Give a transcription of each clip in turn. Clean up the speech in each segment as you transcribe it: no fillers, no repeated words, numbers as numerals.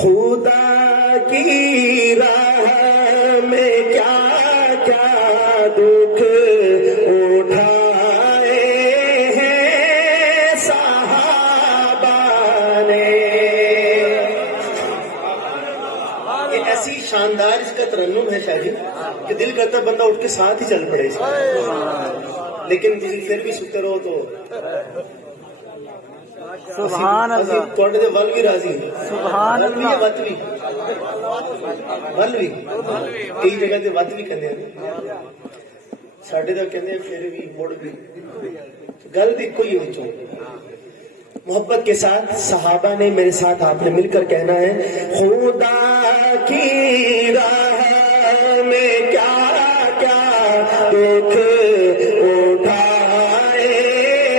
خدا کی راہ میں کیا کیا دکھ اٹھائے ہیں صحابہ نے. یہ ایسی شاندار اس کا ترنم ہے شاہ جی کہ دل کرتا بندہ اٹھ کے ساتھ ہی چل پڑے اس کا. لیکن پھر بھی سنتے رہو تو سبحان اللہ. تھوڑے دے ول بھی راضی سبحان ول بھی اللہ. وت بھی ول بھی کئی جگہ تے وت بھی کہندے ہیں ساڈے تے کہندے پھر بھی مڑ بھی گل تے کوئی وچوں. محبت کے ساتھ صحابہ نے میرے ساتھ آپ نے مل کر کہنا ہے خدا کی راہ میں کیا کیا دکھ اٹھائے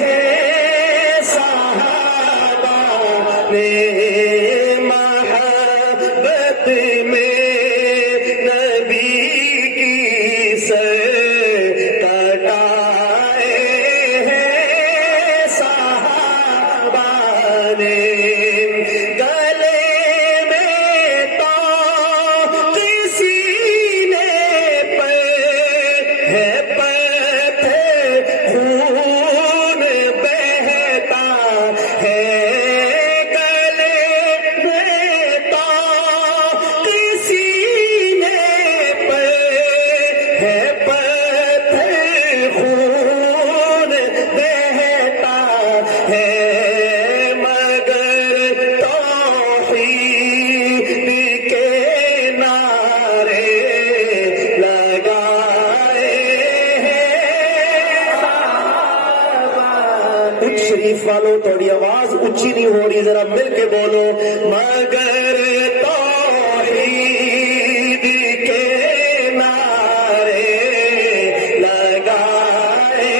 ہیں صحابہ نے. محبت میں نبی کی سر کٹائے ہیں صحابہ نے. گلے میں تو کسی نے ہے پتھر خون بہتا ہے. گلے میں تو کسی نے ہے پتھر خون بہتا ہے. مگر توحید کے نعرے لگائے ہیں صحابہ. کچھ شریف والوں تھوڑی آواز اونچی نہیں ہو رہی ذرا مل کے بولو. مگر توحید کے نعرے لگائے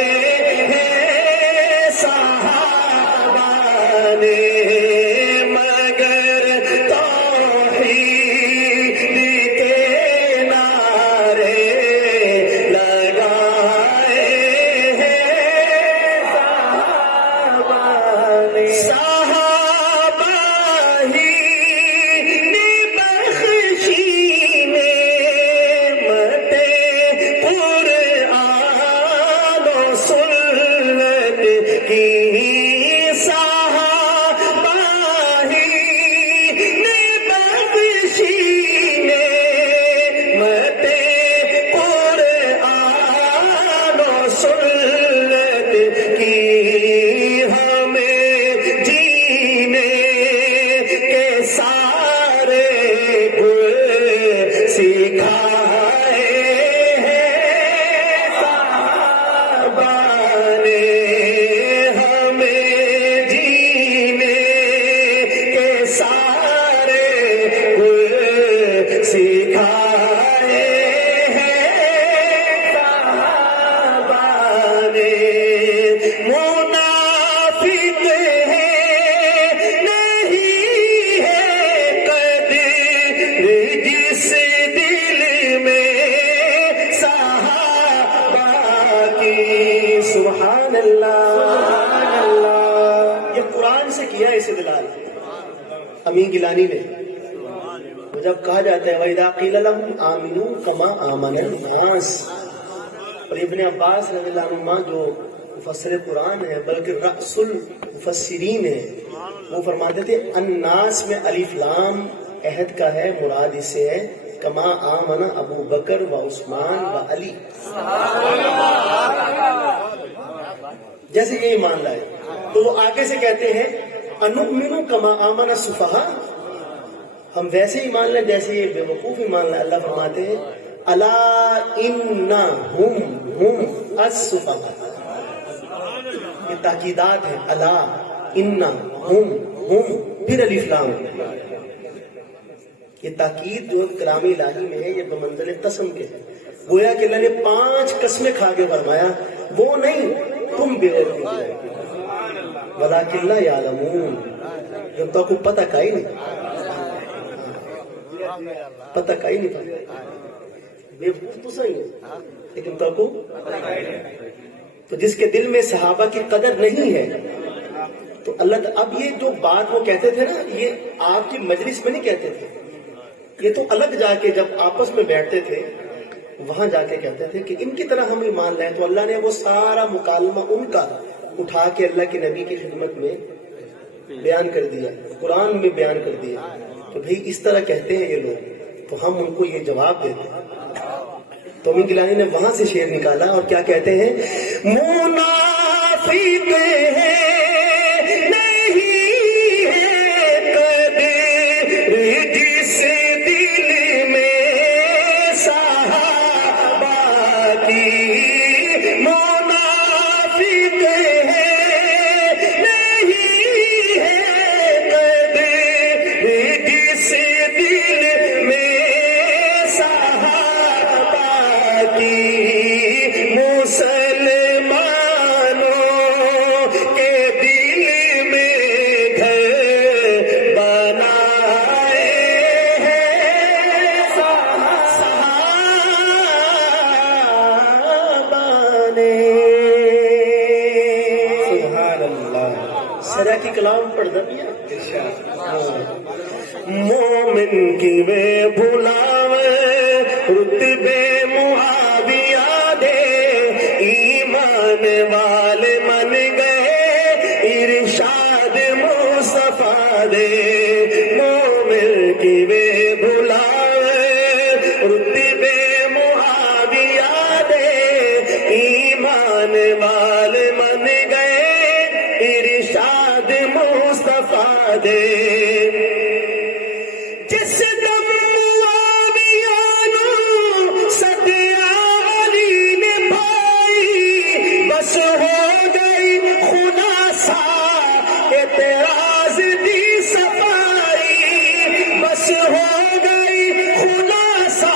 ہیں صحابہ نے. مگر توحید کے نعرے لگائے ہیں صحابہ نے. صحابہ ہی نے بخشی نعمت قرآن و سنت کی. صحابہ ہی نے بخشی نعمت قرآن و سنت کی. ہمیں جینے کے سارے گل سکھائے ہیں صحابہ نے. ہمیں جینے کے سارے گل سکھائے ہیں صحابہ نے. منافق ہے نہیں ہے قدر جس دل میں صحابہ کی. سبحان اللہ. یہ قرآن سے کیا ہے استدلال امین گیلانی نے. جب کہا جاتا ہے وَإِذَا قِيلَ لَهُمْ آمِنُوا كَمَا آمَنَ النَّاسُ. اور ابن عباس رضی اللہ عنہ جو مفسر قرآن ہے بلکہ رأس المفسرین ہے وہ فرماتے تھے الناس میں الف لام عہد کا ہے مراد اس سے ہے کما آمن ابو بکر و عثمان و علی. جیسے یہ ایمان لائے تو وہ آگے سے کہتے ہیں انؤمن کما آمن السفہاء. ہم ویسے ایمان لیں جیسے یہ بے وقوف ایمان لائے. اللہ فرماتے ہیں الا انہم السفہاء. یہ تاکیدات ہیں. الا انہم پھر الف لام. یہ تاکید جو کلام الہی میں ہے یہ بمنزل قسم کے ہے. گویا کہ اللہ نے 5 قسمیں کھا کے فرمایا وہ نہیں تم بے وقوف ولیکن لا یعلمون. جب تو کو پتہ کا ہی نہیں پتہ کا ہی نہیں بے وقوف تو صحیح ہے لیکن تو کو تو جس کے دل میں صحابہ کی قدر نہیں ہے تو اللہ اب یہ جو بات وہ کہتے تھے نا، یہ آپ کی مجلس میں نہیں کہتے تھے، یہ تو الگ جا کے جب آپس میں بیٹھتے تھے وہاں جا کے کہتے تھے کہ ان کی طرح ہم ایمان لائیں. تو اللہ نے وہ سارا مکالمہ ان کا اٹھا کے اللہ کے نبی کی خدمت میں بیان کر دیا، قرآن میں بیان کر دیا کہ بھئی اس طرح کہتے ہیں یہ لوگ، تو ہم ان کو یہ جواب دیتے ہیں. تو امین گیلانی نے وہاں سے شعر نکالا اور کیا کہتے ہیں، منافق ہے نہیں ہے قدر جس دل میں صحابہ کی، منافق ہے نہیں ہے قدر جس دل میں صحابہ کی، مسلمانوں کے دل میں گھر بنائے ہیں صحابہ نے. سبحان اللہ. سرا کی کلام پڑھ دیا. مومن کی میں بلاوے رتبے معاویہ دے، ایمان والے من گئے ارشاد مصطفیٰ دے. مومن کی میں بلاوے رتبے معاویہ دے، ایمان والے من گئے ارشاد مصطفیٰ دے. جس دم معاویہ نو صدیہ علی نے پائی، بس ہو گئی خلاصہ اعتراض دی صفائی، بس ہو گئی خلاصہ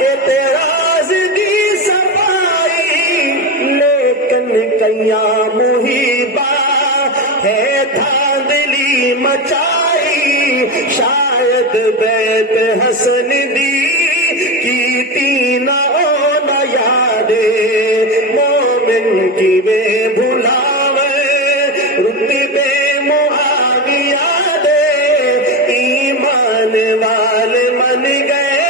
اعتراض دی صفائی. لیکن کیا محیبہ ہے دھاندلی مچائی، شاید بیت حسن دی کی تین اولا یادے. مومن کی بے بھلاوے رتبے معاویہ دے، ایمان والے من گئے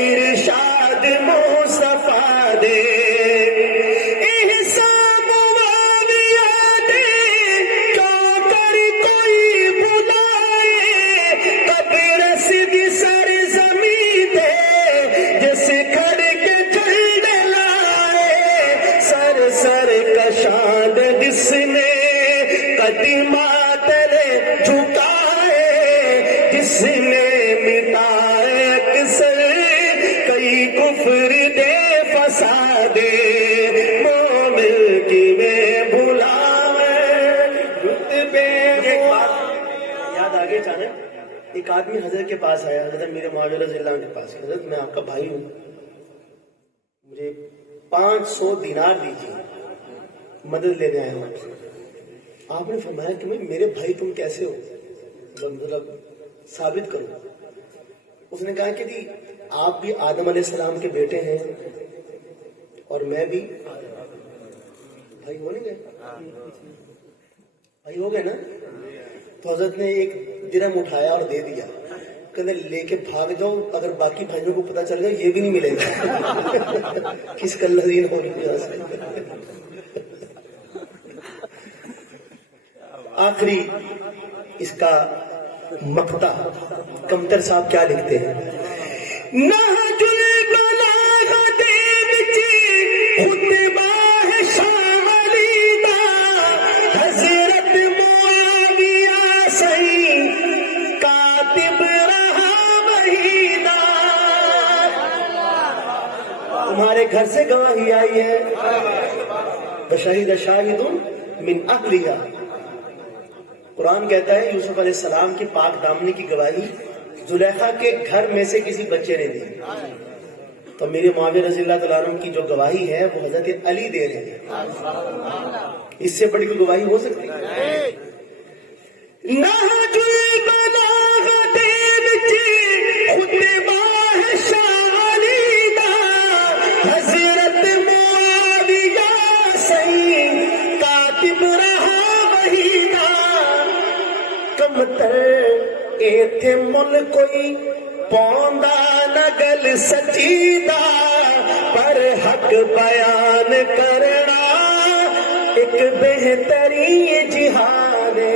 ارشاد مصطفیٰ دے. احسان معاویہ دے کیوں کر کوئی بلائے، کب رسد سر زمین دے جس کھڑ کے جلد لائے، سر سر کشاد جس نے قدمات لے جھکائے، جس نے مٹائے اکثر کئی کفر دے فسادے. مومن کی میں بلاوے رتبے. یاد آگے جانے، ایک آدمی حضرت کے پاس آیا، حضرت میرے معاویہ رضی اللہ عنہ کے پاس. حضرت میں آپ کا بھائی ہوں، مجھے 500 دینار دیجیے، مدد لینے آیا ہوں آپ سے. آپ نے فرمایا کہ میرے بھائی تم کیسے ہو، مطلب ثابت کرو. اس نے کہا کہ جی آپ بھی آدم علیہ السلام کے بیٹے ہیں اور میں بھی. بھائی ہو نہیں گئے؟ بھائی ہو گئے نا. تو حضرت نے ایک درہم اٹھایا اور دے دیا، کہتے لے کے بھاگ جاؤ، اگر باقی بھائیوں کو پتا چل گیا یہ بھی نہیں ملے گا. کس کا لذین ہو رہی. آخری اس کا مقطع کمتر صاحب کیا لکھتے ہیں، نہج البلاغہ دے وچ خطبہ ہے شاہ علی دا، حضرت معاویہ سہی کاتب رہا وحی دا. تمہارے گھر سے گواہی آئی ہے، وشہد شاہد من اہلہا. قرآن کہتا ہے یوسف علیہ السلام کی پاک دامنی کی گواہی زلیخا کے گھر میں سے کسی بچے نے دی. تو میرے معاویہ رضی اللہ تعالیٰ عنہ کی جو گواہی ہے وہ حضرت علی دے رہے ہیں. اس سے بڑی کوئی گواہی ہو سکتی ہے؟ نہج البلاغہ دے وچ خطبہ ہے شاہ علی دا، حضرت معاویہ سہی کاتب رہا وحی دا. ایتھے مل کوئی پوندا نگل سچیدہ پر حق بیان کرنا ایک بہترین جہاد ہے۔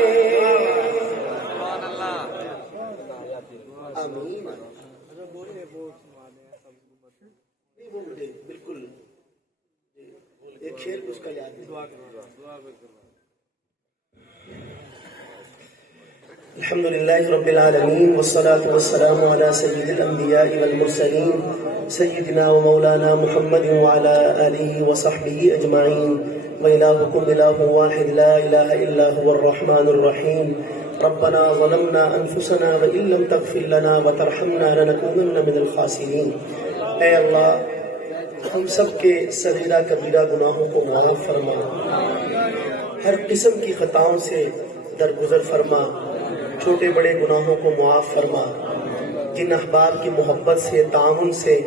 آمین۔ بالکل ایک شعر اس کا یاد نہیں۔ الحمد للہ رب العالمین والصلاة والسلام على سید الانبیاء والمرسلین سیدنا و مولانا محمد وعلى آلہ وصحبہ اجمعین وإلہکم الہ واحد لا الہ الا هو الرحمن الرحیم ربنا ظلمنا انفسنا وإن لم تغفر لنا وترحمنا لنکونن من الخاسرین۔ اے اللہ ہم سب کے صغیرہ کبیرہ گناہوں کو معاف فرما، ہر قسم کی خطاؤں سے درگزر فرما، چھوٹے بڑے گناہوں کو معاف فرما۔ جن احباب کی محبت سے تعاون سے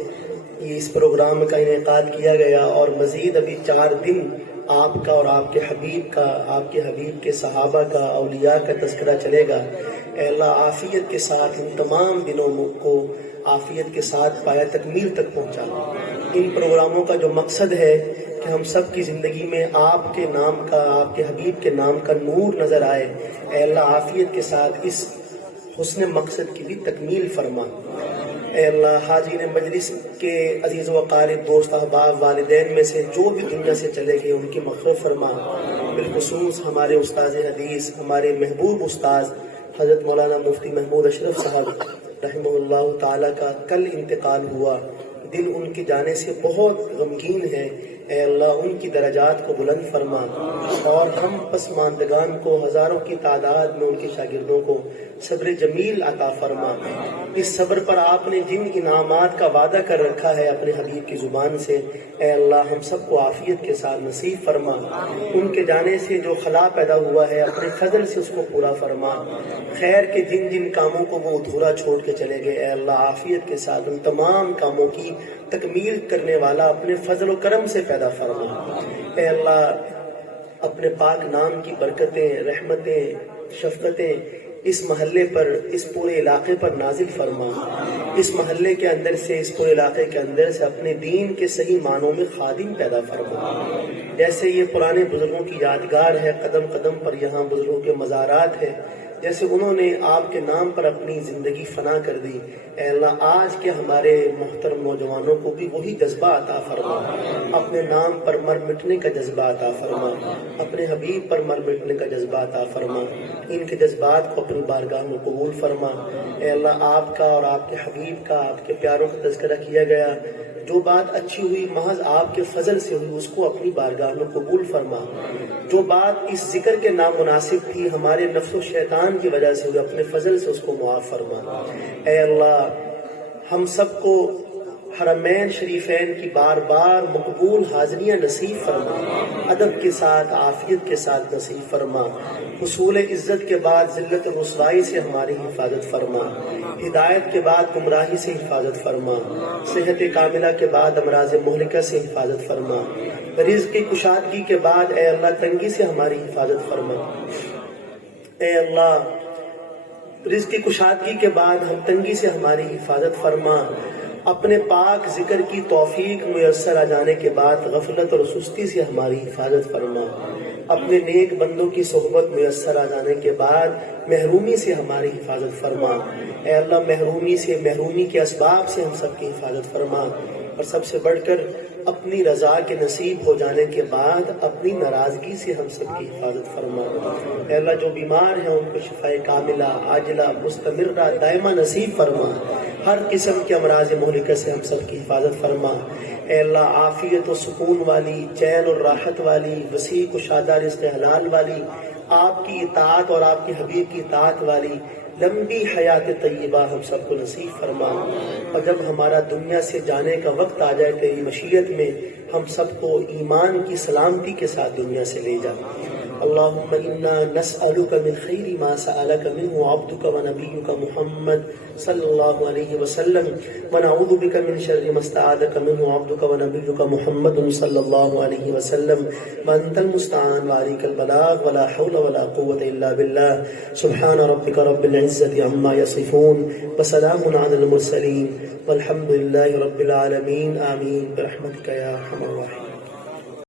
یہ اس پروگرام کا انعقاد کیا گیا اور مزید ابھی 4 دن آپ کا اور آپ کے حبیب کا، آپ کے حبیب کے صحابہ کا، اولیاء کا تذکرہ چلے گا، اے اللہ عافیت کے ساتھ ان تمام دنوں کو عافیت کے ساتھ پایا تکمیل تک پہنچا۔ ان پروگراموں کا جو مقصد ہے کہ ہم سب کی زندگی میں آپ کے نام کا، آپ کے حبیب کے نام کا نور نظر آئے، اے اللہ عافیت کے ساتھ اس حسن مقصد کی بھی تکمیل فرما۔ اے اللہ حاضرین مجلس کے عزیز و اقارب، دوست احباب، والدین میں سے جو بھی دنیا سے چلے گئے ان کی مغفرت فرما۔ بالخصوص ہمارے استاد حدیث، ہمارے محبوب استاذ حضرت مولانا مفتی محمود اشرف صاحب رحمہ اللہ تعالیٰ کا کل انتقال ہوا، دل ان کے جانے سے بہت غمگین ہے۔ اے اللہ ان کی درجات کو بلند فرما اور ہم پسماندگان کو، ہزاروں کی تعداد میں ان کے شاگردوں کو صبر جمیل عطا فرما۔ اس صبر پر آپ نے جن انعامات کا وعدہ کر رکھا ہے اپنے حبیب کی زبان سے، اے اللہ ہم سب کو عافیت کے ساتھ نصیب فرما۔ ان کے جانے سے جو خلا پیدا ہوا ہے اپنے فضل سے اس کو پورا فرما۔ خیر کے جن جن کاموں کو وہ ادھورا چھوڑ کے چلے گئے، اے اللہ عافیت کے ساتھ ان تمام کاموں کی تکمیل کرنے والا اپنے فضل و کرم سے پیدا فرما۔ اے اللہ اپنے پاک نام کی برکتیں، رحمتیں، شفقتیں اس محلے پر، اس پورے علاقے پر نازل فرما۔ اس محلے کے اندر سے، اس پورے علاقے کے اندر سے اپنے دین کے صحیح معنوں میں خادم پیدا فرما۔ جیسے یہ پرانے بزرگوں کی یادگار ہے، قدم قدم پر یہاں بزرگوں کے مزارات ہیں، جیسے انہوں نے آپ کے نام پر اپنی زندگی فنا کر دی، اے اللہ آج کے ہمارے محترم نوجوانوں کو بھی وہی جذبہ عطا فرما، اپنے نام پر مر مٹنے کا جذبہ عطا فرما، اپنے حبیب پر مر مٹنے کا جذبہ عطا فرما۔ ان کے جذبات کو اپنی بارگاہ میں قبول فرما۔ اے اللہ آپ کا اور آپ کے حبیب کا، آپ کے پیاروں کا تذکرہ کیا گیا، جو بات اچھی ہوئی محض آپ کے فضل سے ہوئی، اس کو اپنی بارگاہ میں قبول فرما۔ جو بات اس ذکر کے نامناسب تھی ہمارے نفس و شیطان کی وجہ سے ہوئی، اپنے فضل سے اس کو معاف فرما۔ اے اللہ ہم سب کو حرمین شریفین کی بار بار مقبول حاضریاں نصیب فرما، ادب کے ساتھ، عافیت کے ساتھ نصیب فرما۔ حصول عزت کے بعد ذلت و رسوائی سے ہماری حفاظت فرما، ہدایت کے بعد گمراہی سے حفاظت فرما، صحت کاملہ کے بعد امراض مہلکہ سے حفاظت فرما، رزق کی کشادگی کے بعد اے اللہ تنگی سے ہماری حفاظت فرما۔ اے اللہ رزق کی کشادگی کے بعد ہم تنگی سے ہماری حفاظت فرما۔ اپنے پاک ذکر کی توفیق میسر آ جانے کے بعد غفلت اور سستی سے ہماری حفاظت فرما۔ اپنے نیک بندوں کی صحبت میسر آ جانے کے بعد محرومی سے ہماری حفاظت فرما۔ اے اللہ محرومی سے، محرومی کے اسباب سے ہم سب کی حفاظت فرما، اور سب سے بڑھ کر اپنی رضا کے نصیب ہو جانے کے بعد اپنی ناراضگی سے ہم سب کی حفاظت فرما۔ اے اللہ جو بیمار ہیں ان کو شفائے کاملہ، عاجلہ، مستمرہ، دائمہ نصیب فرما۔ ہر قسم کے امراض مہلکہ سے ہم سب کی حفاظت فرما۔ اے اللہ عافیت و سکون والی، چین اور راحت والی، وسیع و شادہ رزق حلال والی، آپ کی اطاعت اور آپ کے حبیب کی اطاعت والی لمبی حیات طیبہ ہم سب کو نصیب فرما۔ اور جب ہمارا دنیا سے جانے کا وقت آ جائے تیری مشیت میں، ہم سب کو ایمان کی سلامتی کے ساتھ دنیا سے لے جا۔ اللهم إنا نسألك من خير ما سألك منه عبدك ونبيك محمد صلى الله عليه وسلم، ونعوذ بك من شر ما استعاذك منه عبدك ونبيك محمد صلى الله عليه وسلم، وأنت المستعان وعليك البلاغ، ولا حول ولا قوة إلا بالله. سبحان ربك رب العزة عما يصفون، وسلام على المرسلين، والحمد لله رب العالمين. آمين برحمتك يا أرحم الراحمين.